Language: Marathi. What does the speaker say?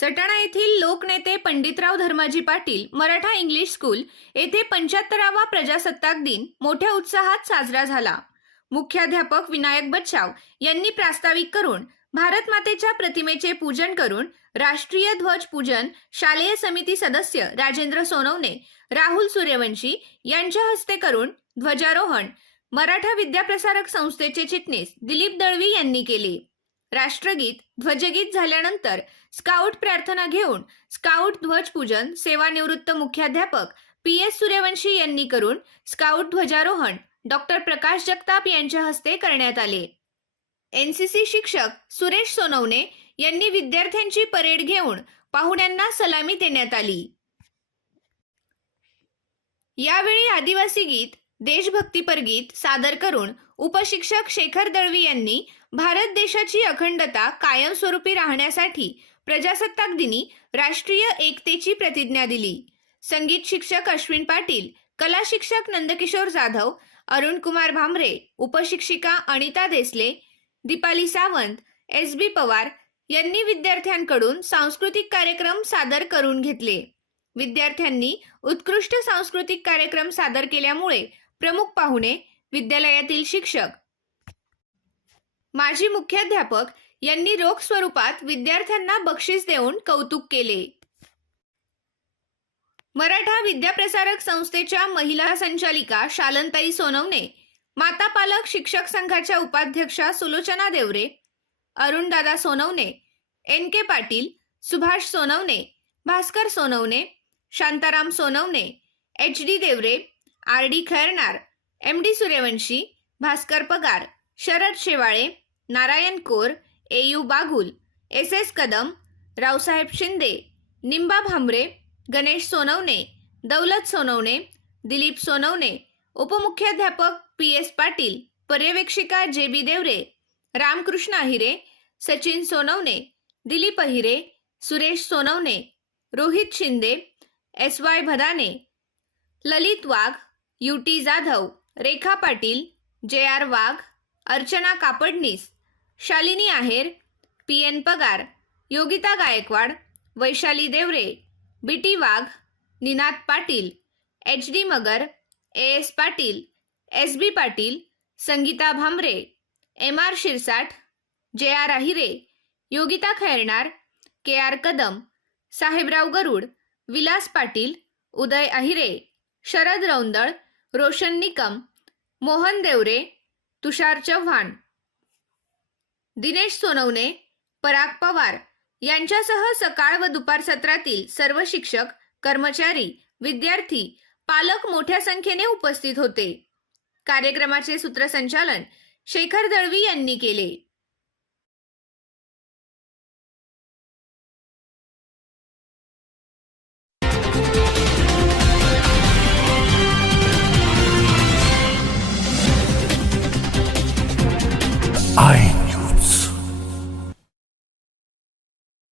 सटाणा येथील लोकनेते पंडितराव धर्माजी पाटील मराठा इंग्लिश स्कूल येथे पंच्याहत्तरावा प्रजासत्ताक दिन मोठ्या उत्साहात साजरा झाला. मुख्याध्यापक विनायक बच्चाव यांनी प्रास्ताविक करून भारत मातेच्या प्रतिमेचे पूजन करून राष्ट्रीय ध्वज पूजन शालेय समिती सदस्य राजेंद्र सोनवणे राहुल सूर्यवंशी यांच्या हस्ते करून ध्वजारोहण मराठा विद्याप्रसारक संस्थेचे चिटणीस दिलीप दळवी यांनी केले. राष्ट्रगीत ध्वजगीत झाल्यानंतर स्काउट प्रार्थना घेऊन स्काउट ध्वजपूजन सेवानिवृत्त मुख्याध्यापक पी एस सूर्यवंशी यांनी करून स्काउट ध्वजारोहण डॉक्टर प्रकाश जगताप यांच्या हस्ते करण्यात आले. एनसीसी शिक्षक सुरेश सोनवणे यांनी विद्यार्थ्यांची परेड घेऊन पाहुण्यांना सलामी देण्यात आली. यावेळी आदिवासी गीत देशभक्तीपर गीत सादर करून उपशिक्षक शेखर दळवी यांनी भारत देशाची अखंडता कायमस्वरूपी राहण्यासाठी प्रजासत्ताक दिनी राष्ट्रीय एकतेची प्रतिज्ञा दिली. संगीत शिक्षक अश्विन पाटील कला शिक्षक नंदकिशोर जाधव अरुण कुमार भामरे उपशिक्षिका अनिता देसले दीपाली सावंत एस बी पवार यांनी विद्यार्थ्यांकडून सांस्कृतिक कार्यक्रम सादर करून घेतले. विद्यार्थ्यांनी उत्कृष्ट सांस्कृतिक कार्यक्रम सादर केल्यामुळे प्रमुख पाहुणे विद्यालयातील शिक्षक. माजी मुख्याध्यापक यांनी रोख स्वरूपात विद्यार्थ्यांना बक्षीस देऊन कौतुक केले. मराठा विद्याप्रसारक संस्थेच्या महिला संचालिका शालनताई सोनवणे माता पालक शिक्षक संघाच्या उपाध्यक्षा Sulochana Deore Arundada Sonawane N K Patil Subhash Sonawane Bhaskar Sonawane Shantaram Sonawane H D Deore R D Khairnar M D Suryawanshi Bhaskar Pagar Sharad Shewale Narayan Kor A U Bagul S S Kadam Raosaheb Shinde Nimba Bhambare Ganesh Sonawane Daulat Sonawane Dilip Sonawane उपमुख्याध्यापक P S Patil पर्यवेक्षिका J B Deore Ramkrishna Ahire Sachin Sonawane Dilip Ahire Suresh Sonawane Rohit Shinde S Y Bhadane Lalit Wagh U T Jadhav Rekha Patil J R Wagh Archana Kapadnis Shalini Aher P N Pagar Yogita Gaikwad Vaishali Deore B T Wagh Ninad Patil H D Magar A S Patil S B Patil Sangeeta Bhambare M R Shirsat J R Ahire Yogita Khairnar K R Kadam Sahebrao Garud Vilas Patil Uday Ahire Sharad Raundal Roshan Nikam Mohan Deore Tushar Chavan Dinesh Sonawane Parag Pawar यांच्यासह सकाळ व दुपार सत्रातील सर्व शिक्षक कर्मचारी विद्यार्थी पालक मोठ्या संख्येने उपस्थित होते. कार्यक्रमाचे सूत्रसंचालन शेखर दळवी यांनी केले.